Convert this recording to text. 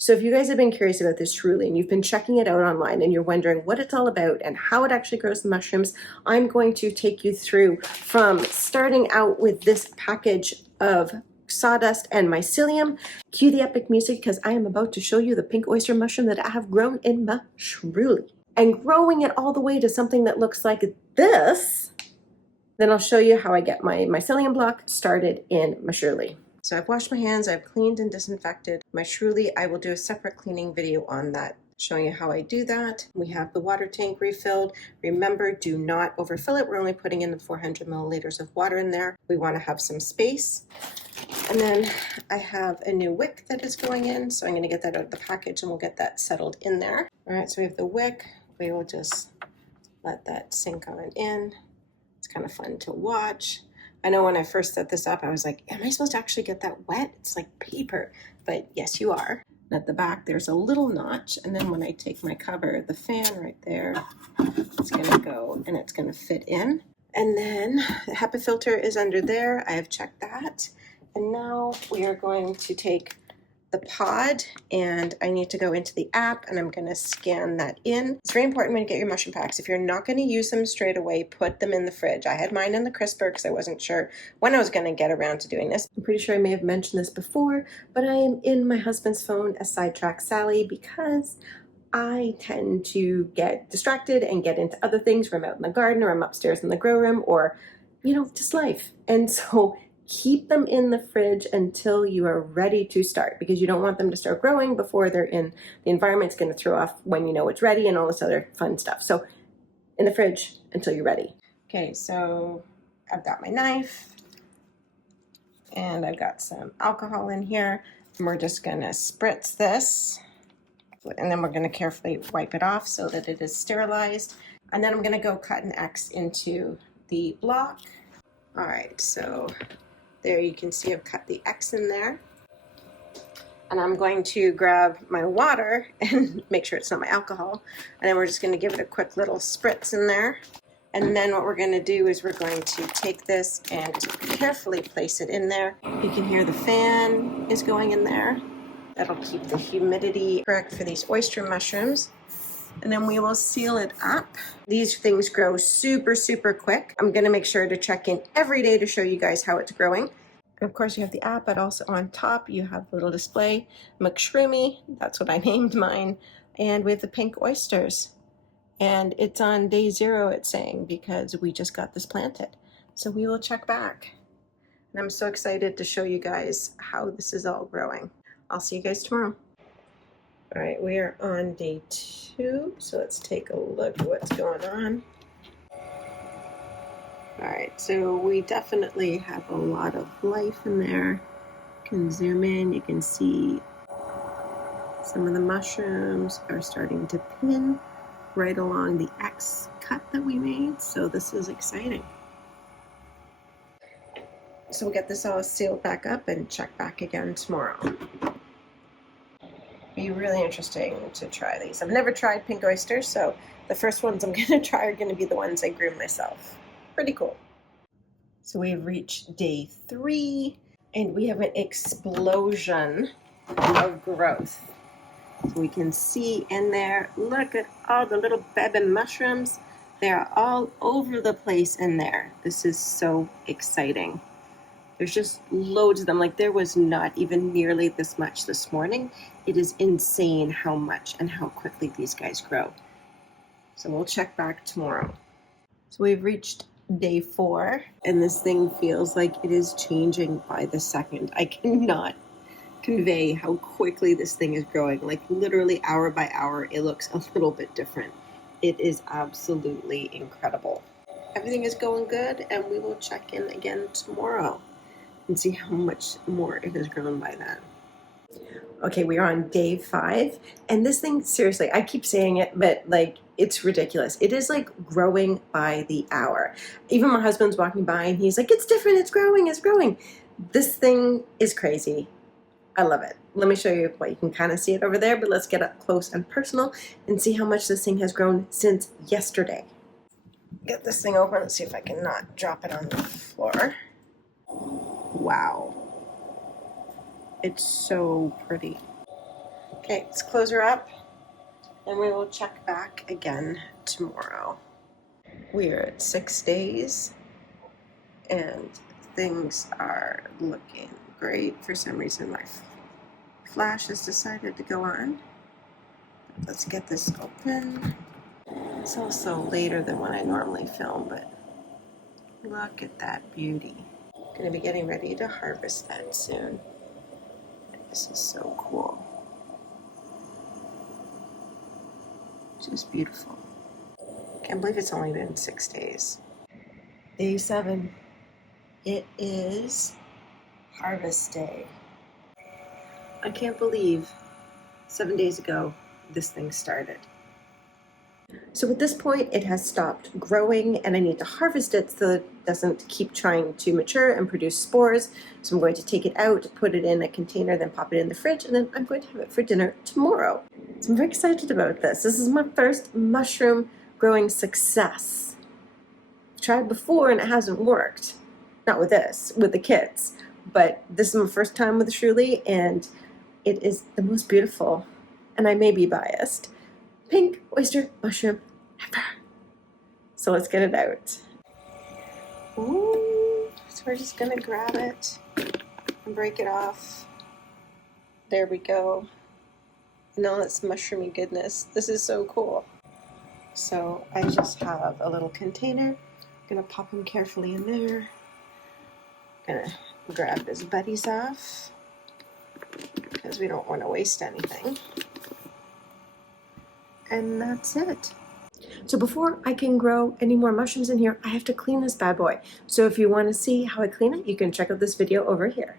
So if you guys have been curious about this Shrooly and you've been checking it out online and you're wondering what it's all about and how it actually grows the mushrooms, I'm going to take you through from starting out with this package of sawdust and mycelium. Cue the epic music because I am about to show you the pink oyster mushroom that I have grown in my Shrooly. And growing it all the way to something that looks like this, then I'll show you how I get my mycelium block started in my Shrooly. So I've washed my hands, I've cleaned and disinfected my Shrooly. I will do a separate cleaning video on that, showing you how I do that. We have the water tank refilled. Remember, do not overfill it. We're only putting in the 400 milliliters of water in there. We want to have some space. And then I have a new wick that is going in, so I'm going to get that out of the package and we'll get that settled in there. All right, so we have the wick. We will just let that sink on in. It's kind of fun to watch. I know when I first set this up, I was like, am I supposed to actually get that wet? It's like paper, but yes, you are. And at the back, there's a little notch. And then when I take my cover, the fan right there, it's gonna go and it's gonna fit in. And then the HEPA filter is under there. I have checked that. And now we are going to take the pod and I need to go into the app and I'm going to scan that in. It's very important when you get your mushroom packs. If you're not going to use them straight away, put them in the fridge. I had mine in the crisper because I wasn't sure when I was going to get around to doing this. I'm pretty sure I may have mentioned this before, but I am in my husband's phone as Sidetrack Sally because I tend to get distracted and get into other things. When I'm out in the garden or I'm upstairs in the grow room or, just life. And so keep them in the fridge until you are ready to start because you don't want them to start growing before they're in the environment. It's going to throw off when you know it's ready and all this other fun stuff. So in the fridge until you're ready. Okay, so I've got my knife and I've got some alcohol in here and we're just going to spritz this and then we're going to carefully wipe it off so that it is sterilized. And then I'm going to go cut an X into the block. All right, so there you can see I've cut the X in there. And I'm going to grab my water and make sure it's not my alcohol. And then we're just going to give it a quick little spritz in there. And then what we're going to do is we're going to take this and carefully place it in there. You can hear the fan is going in there. That'll keep the humidity correct for these oyster mushrooms. And then we will seal it up. These things grow super, super quick. I'm gonna make sure to check in every day to show you guys how it's growing. And of course you have the app, but also on top you have the little display, McShroomy, that's what I named mine. And we have the pink oysters. And it's on day 0, it's saying, because we just got this planted. So we will check back. And I'm so excited to show you guys how this is all growing. I'll see you guys tomorrow. All right, we are on day 2, so let's take a look at what's going on. All right, so we definitely have a lot of life in there. You can zoom in, you can see some of the mushrooms are starting to pin right along the X cut that we made, so this is exciting. So we'll get this all sealed back up and check back again tomorrow. Be really interesting to try these. I've never tried pink oysters, so the first ones I'm going to try are going to be the ones I grew myself. Pretty cool. So we've reached day 3, and we have an explosion of growth. So we can see in there, look at all the little baby mushrooms. They're all over the place in there. This is so exciting. There's just loads of them. Like there was not even nearly this much this morning. It is insane how much and how quickly these guys grow. So we'll check back tomorrow. So we've reached day 4 and this thing feels like it is changing by the second. I cannot convey how quickly this thing is growing. Like literally hour by hour, it looks a little bit different. It is absolutely incredible. Everything is going good and we will check in again tomorrow and see how much more it has grown by then. Okay, we are on day 5, and this thing, seriously, I keep saying it, but like, it's ridiculous. It is like growing by the hour. Even my husband's walking by and he's like, it's different, it's growing, it's growing. This thing is crazy. I love it. Let me show you what you can kind of see it over there, but let's get up close and personal and see how much this thing has grown since yesterday. Get this thing open and see if I can not drop it on the floor. Wow. It's so pretty. Okay, let's close her up and we will check back again tomorrow. We are at 6 days and things are looking great. For some reason my flash has decided to go on. Let's get this open. It's also later than when I normally film, but look at that beauty. I'm going to be getting ready to harvest that soon. This is so cool. Just beautiful. Can't believe it's only been 6 days. Day 7. It is harvest day. I can't believe 7 days ago this thing started. So at this point it has stopped growing and I need to harvest it so that it doesn't keep trying to mature and produce spores. So I'm going to take it out, put it in a container, then pop it in the fridge, and then I'm going to have it for dinner tomorrow. So I'm very excited about this. This is my first mushroom growing success. I've tried before and it hasn't worked. Not with this, with the kids. But this is my first time with the Shrooly and it is the most beautiful, and I may be biased, pink oyster mushroom ever. So let's get it out. Ooh, so we're just gonna grab it and break it off. There we go. And all its mushroomy goodness. This is so cool. So I just have a little container. I'm gonna pop them carefully in there. Gonna grab his buddies off because we don't want to waste anything. And that's it. So before I can grow any more mushrooms in here, I have to clean this bad boy. So if you want to see how I clean it, you can check out this video over here.